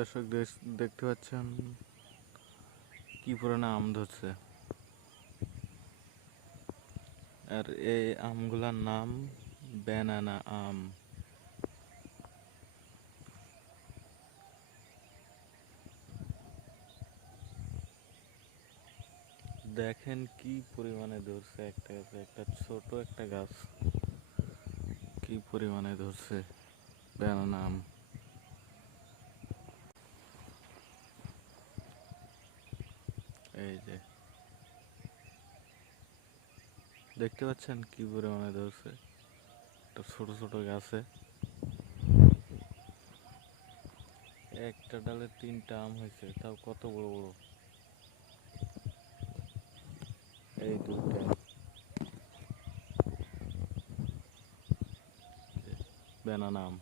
দর্শক দেখতে পাচ্ছেন কি পরিমাণে আম ধরছে। আর এই আমগুলার নাম ব্যানানা আম। দেখেন কি পরিমাণে ধরছে একটা গাছে, একটা ছোট একটা গাছ কি পরিমাণে ধরছে ব্যানানা আম। এই যে দেখতে পাচ্ছেন কি পরিমাণে ধরছে একটা ছোট ছোট গাছে। একটা ডালে 3টা আম হয়েছে, তাও কত বড় বড়। এই 2টা ব্যানানা আম।